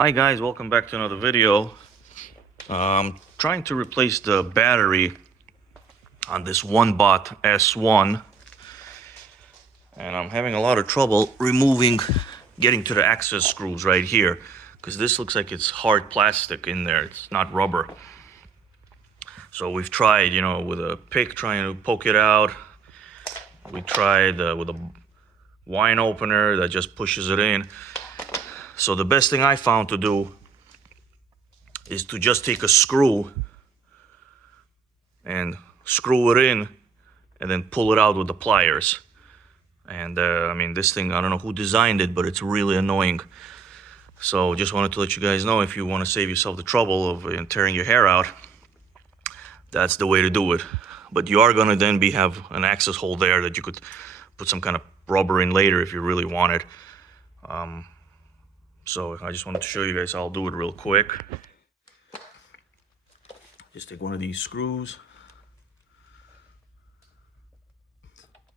Hi guys, welcome back to another video. I'm trying to replace the battery on this Onebot S1 and I'm having a lot of trouble getting to the access screws right here because this looks like it's hard plastic in there, it's not rubber. So we've tried, with a pick trying to poke it out. We tried with a wine opener that just pushes it in. So the best thing I found to do is to just take a screw and screw it in and then pull it out with the pliers. And I mean, this thing, I don't know who designed it, but it's really annoying. So just wanted to let you guys know, if you want to save yourself the trouble of tearing your hair out, that's the way to do it. But you are going to then have an access hole there that you could put some kind of rubber in later if you really want it. So I just wanted to show you guys how I'll do it real quick. Just take one of these screws,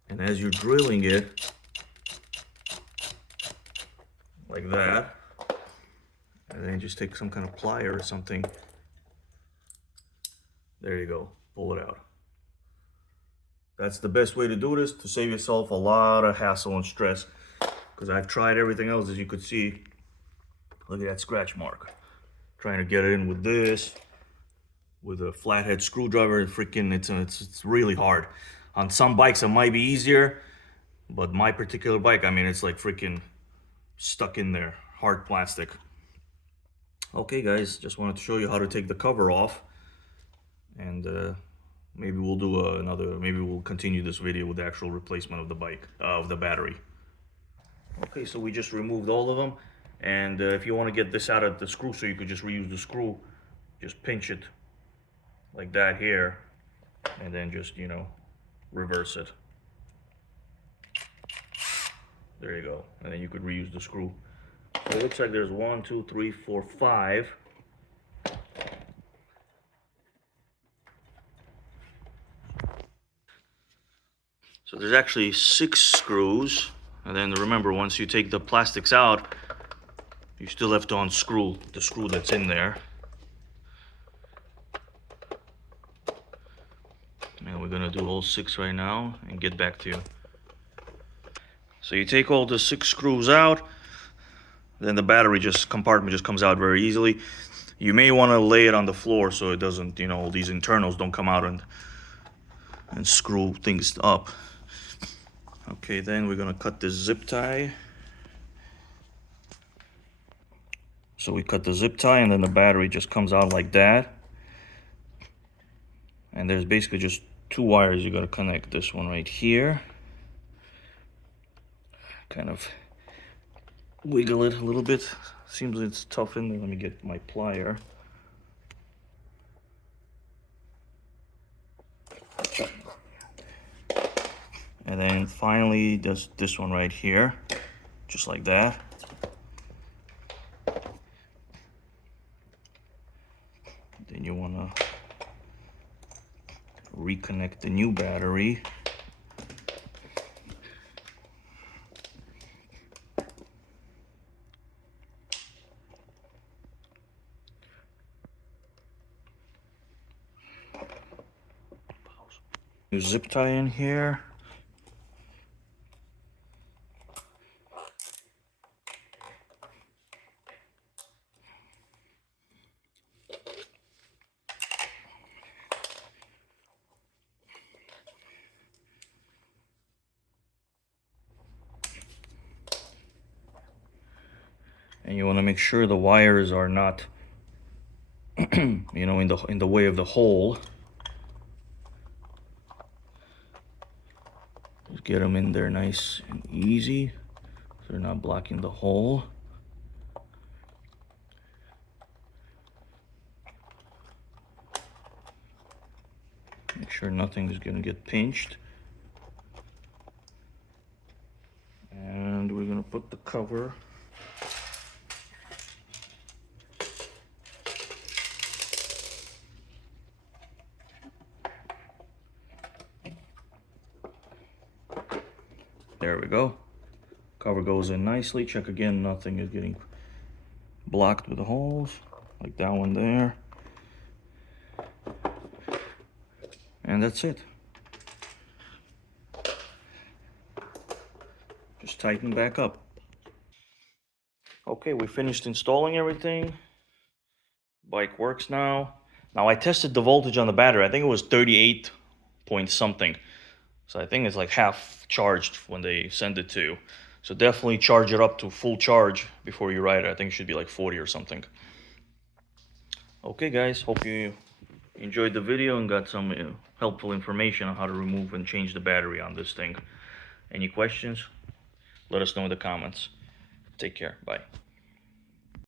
and as you're drilling it, like that, and then just take some kind of plier or something. There you go, pull it out. That's the best way to do this, to save yourself a lot of hassle and stress, because I've tried everything else, as you could see. Look at that scratch mark. Trying to get it in with this, with a flathead screwdriver, it's really hard. On some bikes it might be easier, but my particular bike, I mean, it's like freaking stuck in there, hard plastic. Okay guys, just wanted to show you how to take the cover off, and maybe we'll do maybe we'll continue this video with the actual replacement of the bike, of the battery. Okay, so we just removed all of them, and if you want to get this out of the screw so you could just reuse the screw, just pinch it like that here, and then just, reverse it. There you go, and then you could reuse the screw. So it looks like there's 1, 2, 3, 4, 5. So there's actually 6 screws, and then remember, once you take the plastics out, you still have to unscrew the screw that's in there. And we're gonna do all 6 right now and get back to you. So you take all the 6 screws out, then the battery compartment just comes out very easily. You may want to lay it on the floor so it doesn't, all these internals don't come out and screw things up. Okay, then we're gonna cut this zip tie. So we cut the zip tie, and then the battery just comes out like that. And there's basically just 2 wires you gotta connect. This one right here. Kind of wiggle it a little bit. Seems it's tough in there. Let me get my plier. And then finally there's this one right here, just like that. Then you want to reconnect the new battery. New zip tie in here. And you want to make sure the wires are not in the way of the hole. Just get them in there nice and easy so they're not blocking the hole. Make sure nothing is going to get pinched. And we're going to put the cover. There we go. Cover goes in nicely. Check again, nothing is getting blocked with the holes, like that one there. And that's it. Just tighten back up. Okay, we finished installing everything. Bike works now. Now I tested the voltage on the battery. I think it was 38 point something. So I think it's like half charged when they send it to you. So definitely charge it up to full charge before you ride it. I think it should be like 40 or something. Okay guys, hope you enjoyed the video and got some helpful information on how to remove and change the battery on this thing. Any questions? Let us know in the comments. Take care. Bye.